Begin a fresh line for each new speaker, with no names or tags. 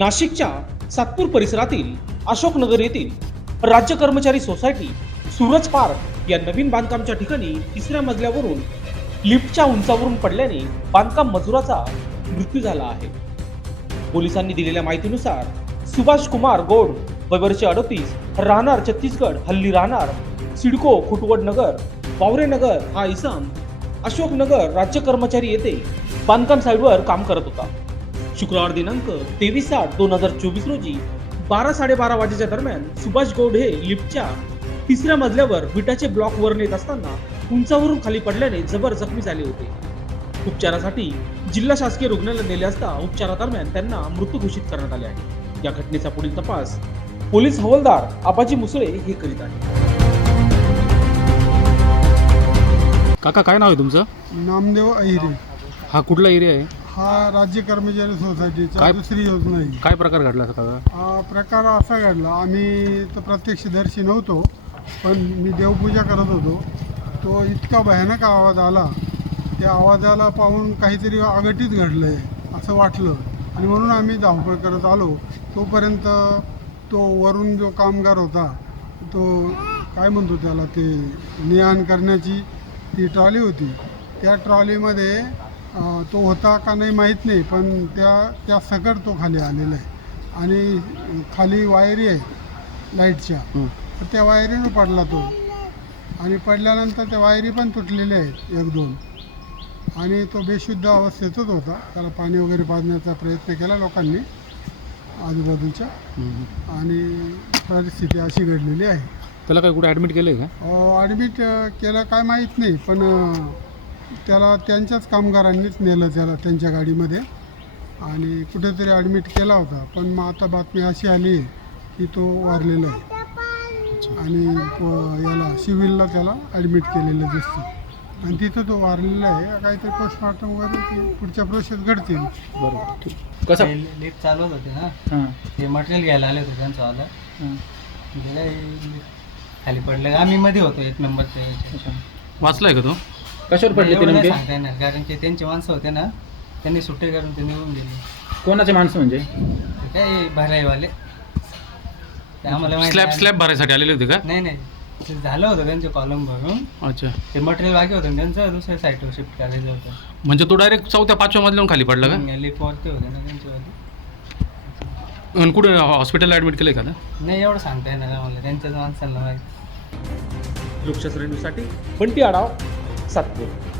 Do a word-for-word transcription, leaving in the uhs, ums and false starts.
नाशिकच्या सातपूर परिसरातील अशोकनगर येथील राज्य कर्मचारी सोसायटी सूरज पार्क या नवीन बांधकामच्या ठिकाणी तिसऱ्या मजल्यावरून लिफ्टच्या उंचावरून पडल्याने बांधकाम मजुराचा मृत्यू झाला आहे. पोलिसांनी दिलेल्या माहितीनुसार सुभाष कुमार गोड वय वर्ष अडतीस, राहणार छत्तीसगड, हल्ली राहणार सिडको खुटवड नगर वावरे नगर हा इसम अशोकनगर राज्य कर्मचारी येथे बांधकाम साईटवर काम करत होता. शुक्रवार दिनांक तेवीस आठ दोन हजार चोवीस रोजी बारा साडेबारा वाजेच्या दरम्यान सुभाष गौड हे लिफ्टच्या तिसऱ्या मजल्यावर विटाचे ब्लॉक वर नेत असताना उंचावरून खाली पडल्याने जबर जखमी झाले होते. उपचारासाठी जिल्हा शासकीय रुग्णालयात नेले असता उपचारादरम्यान त्यांना मृत घोषित करण्यात आले आहे. या घटनेचा पुढील तपास पोलीस हवालदार आबाजी मुसळे हे करीत आहेत.
काका काय नाव आहे तुमचं?
नामदेव अहिरे.
हा कुठला एरिया आहे?
हा राज्य कर्मचारी सोसायटीचा
काय-
दुसरी योजना आहे.
काय प्रकार घडला असा काका?
हा प्रकार असा घडला, आम्ही तर प्रत्यक्षदर्शी नव्हतो, पण मी देवपूजा करत होतो. तो इतका भयानक आवाज आला, त्या आवाजाला पाहून काहीतरी आगटीत घडलं आहे असं वाटलं आणि म्हणून आम्ही धावपळ करत आलो. तोपर्यंत तो वरून जो कामगार होता, तो काय म्हणतो त्याला, ते ने-आण करण्याची ती ट्रॉली होती, त्या ट्रॉलीमध्ये तो होता का नाही माहीत नाही, पण त्या त्या सकट तो खाली आलेला आहे आणि खाली वायरी आहे लाईटच्या, तर त्या वायरीनं पडला तो आणि पडल्यानंतर त्या वायरी पण तुटलेल्या आहेत एक दोन आणि तो बेशुद्ध अवस्थेतच होता. त्याला पाणी वगैरे पाजण्याचा प्रयत्न केला लोकांनी आजूबाजूच्या आणि परिस्थिती अशी घडलेली आहे.
त्याला काय कुठे ॲडमिट केलं आहे का?
ॲडमिट केलं काय माहीत नाही, पण त्याला त्यांच्याच कामगारांनीच नेलं त्याला त्यांच्या गाडीमध्ये आणि कुठेतरी ॲडमिट केला होता. पण मग आता बातमी अशी आली आहे की तो वारलेला आहे आणि याला सिव्हिलला त्याला ॲडमिट केलेलं दिसतं आणि तिथं तो वारलेला आहे. काहीतरी पोस्टमॉर्टम वगैरे पुढच्या प्रोसेस घडतील.
बरोबर, ठीक. कसं
लिफ्ट चालवत होते ना,
हां
ते मटेरियल घ्यायला आले होते त्यांचं आलं म्हणजे काय खाली पडलं. आम्ही मध्ये होतो एक नंबरच्या.
वाचलाय का तो? कशावर पडले ते
एवढं नाही
नेमके?
सांगता येणार, कारण की त्यांची माणसं होते ना, त्यांनी सुट्टे करून ते निघून गेले.
कोणाचे माणसं म्हणजे?
ते काय भराईवाले, ते आम्हाला माहिती
स्लॅब
नाही.
स्लॅब भरायसाठी आलेले होते का?
नाही नाही, ते झालं होतं त्यांचे कॉलम भरून,
अच्छा,
ते मटेरियल बाकी होतं ना त्यांचं, दुसऱ्या साईडवर शिफ्ट करायचं होतं.
म्हणजे तो डायरेक्ट चौथ्या पाचव्या मधल्याहून खाली पडला का?
लिफ्टवरती होते ना त्यांच्यावरती.
आणि कुठे हॉस्पिटलला ॲडमिट केलं का?
नाही एवढं सांगता येणार आम्हाला, त्यांच्याच माणसांना माहिती.
लोकशास्त्र न्यूजसाठी बंटी आढाव, सातपूर.